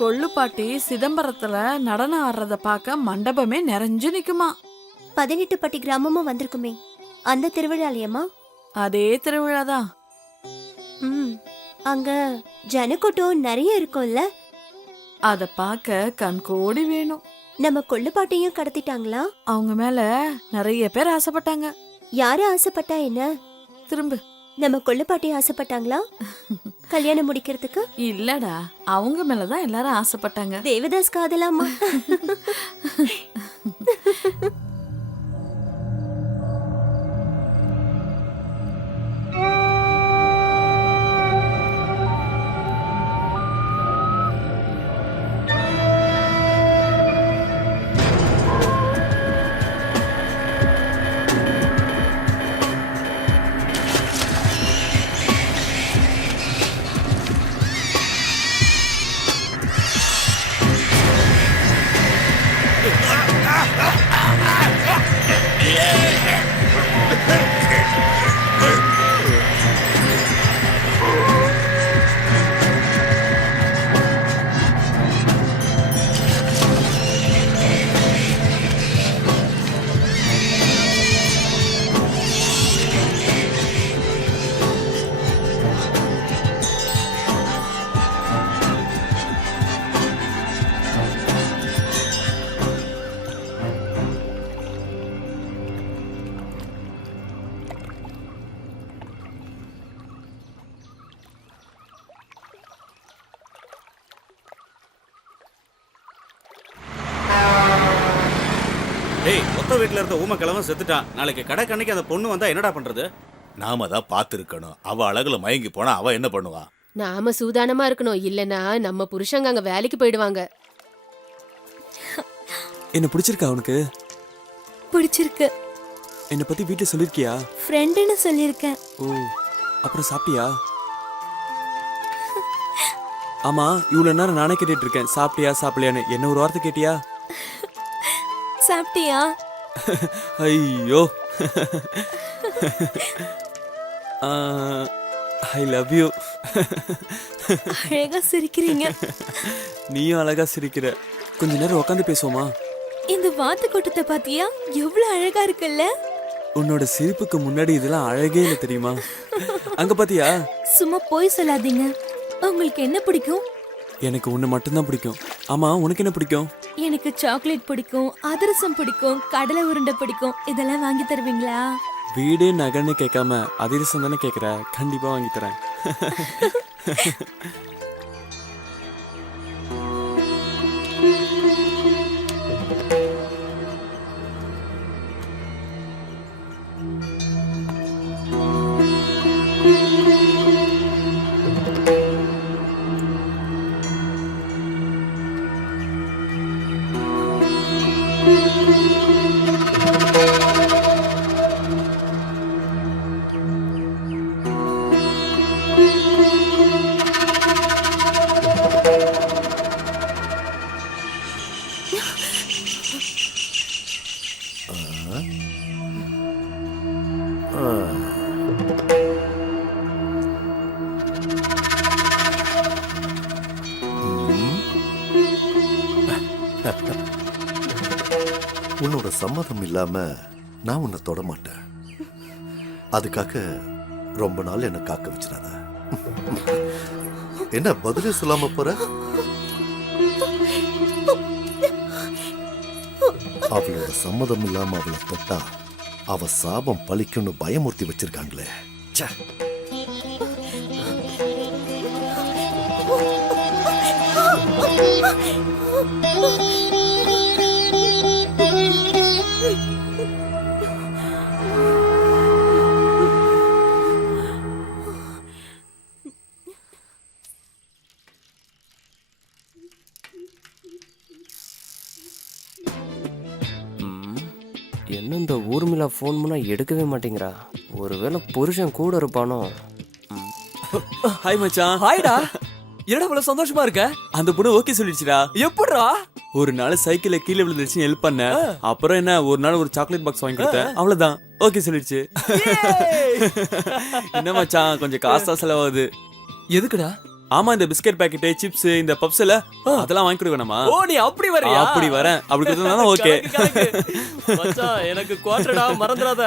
கொள்ளுப்பாட்டி சிதம்பரத்துல நடனம் ஆடுறத பார்க்க மண்டபமே நிறைஞ்சு நிக்குமா. 18 பட்டி கிராமமும் வந்திருக்குமே, அந்த திருவிழாலயம்மா? அதே திருவிழாதான். ம், அங்க ஜனக்கூட்டம் நிறைய இருக்கும்ல. அத பார்க்க கண்கோடி வேணும். நம்ம கொள்ளுப்பாட்டையும் கடத்திட்டாங்களா? அவங்க மேல நிறைய பேர் ஆசைப்பட்டாங்க. யாரு ஆசைப்பட்டா என்ன? திரும்ப நம்ம கொள்ளுப்பாட்டி ஆசைப்பட்டாங்களா கல்யாணம் முடிக்கிறதுக்கு? இல்லடா, அவங்க மேலதான் எல்லாரும் ஆசைப்பட்டாங்க. தேவதாஸ் காதலாமா? டேய், மொத்த வீட்டுல இருந்த ஊமை கிழவன் செத்துட்டான். நாளைக்கு கடை கண்ணைக்கு அந்த பொண்ணு வந்தா என்னடா பண்றது? நாம தான் பார்த்துருக்கணும். அவ அழகுல மயங்கி போனா அவ என்ன பண்ணுவா? நாம சூதானமா இருக்கணும், இல்லனா நம்ம புருஷங்க அங்க வேலைக்கு போயிடுவாங்க. என்ன பிடிச்சிருக்கா உனக்கு? பிடிச்சிருக்கு. என்னை பத்தி வீட்டுல சொல்லிருக்கியா? ஃப்ரெண்டுன்னு சொல்லியிருக்கேன். ஓ, அப்புறம் சாப்பிட்டியா? ஆமா, இவ்வளவு நேரம் நானே கேட்டுட்டு இருக்கேன் சாப்பிட்டியா சாப்பிடலையான்னு. என்ன ஒரு வார்த்தை கேட்டியா? சாப்பிட்டியா? ஐயோ, ஐ லவ் யூ. அழகா சிரிக்கிறீங்க. நீயும் அழகா சிரிக்கிற. கொஞ்ச நேரம் உட்காந்து பேசுவோமா? இந்த வாத்து கூட்டத்தை பாத்தியா? எவ்வளவு அழகா இருக்குல்ல. உன்னோட சிரிப்புக்கு முன்னாடி இதெல்லாம் அழகே இல்லை தெரியுமா? அங்க பாத்தியா? சும்மா போய் சொல்லாதீங்க. உங்களுக்கு என்ன பிடிக்கும்? எனக்கு உன்னை மட்டும்தான் பிடிக்கும். ஆமா, உனக்கு என்ன பிடிக்கும்? எனக்கு சாக்லேட் பிடிக்கும், அதிரசம் பிடிக்கும், கடலை உருண்டை பிடிக்கும். இதெல்லாம் வாங்கி தருவீங்களா? வீடே நகர்னு கேட்காம அதிரசம் தானே கேட்குற. கண்டிப்பா வாங்கி தரேன். உன்னோட சம்மதம் இல்லாம நான் உன்னை தொட மாட்டேன். அதுக்காக ரொம்ப நாள் என்ன காக்க வச்சிடாத. என்ன பதிலே சொல்லாம போற? அவளோட சம்மதம் இல்லாம அவளை தொட்டா அவ சாபம் பழிக்கும்னு பயமுறுத்தி வச்சிருக்காங்களே. ச்சே. என்ன இந்த ஊர்மிளா ஃபோன் பண்ணா எடுக்கவே மாட்டேங்கிறா? ஒருவேளை புருஷன் கூட இருப்பானோ? ஹாய் மச்சான். ஹாய்டா. என்னடா இவ்வளவு சந்தோஷமா இருக்க? அந்த பொண்ணு ஓகே சொல்லிடுச்சுடா. எப்படிடா? ஒரு நாள் சைக்கிள்ல கீழே விழுந்துருச்சு, ஹெல்ப் பண்ண. அப்புறம் என்ன, ஒரு நாள் ஒரு சாக்லேட் பாக்ஸ் வாங்கி கொடுத்தேன். அவ்வளவுதான், ஓகே சொல்லிடுச்சு. என்ன மச்சான், கொஞ்சம் காசா செலவாகுது. எதுக்குடா? ஆமா இந்த பிஸ்கட் பாக்கெட் சிப்ஸ் இந்த பப்ஸ் எல்லாம் அதெல்லாம் வாங்கி கொடுக்க வேணாமா? ஓ நீ அப்படி வரியா? அப்படி வரேன். அப்படி கொடுத்தா ஓகே. மச்சான் எனக்கு குவாட்டடா மறந்துடாத.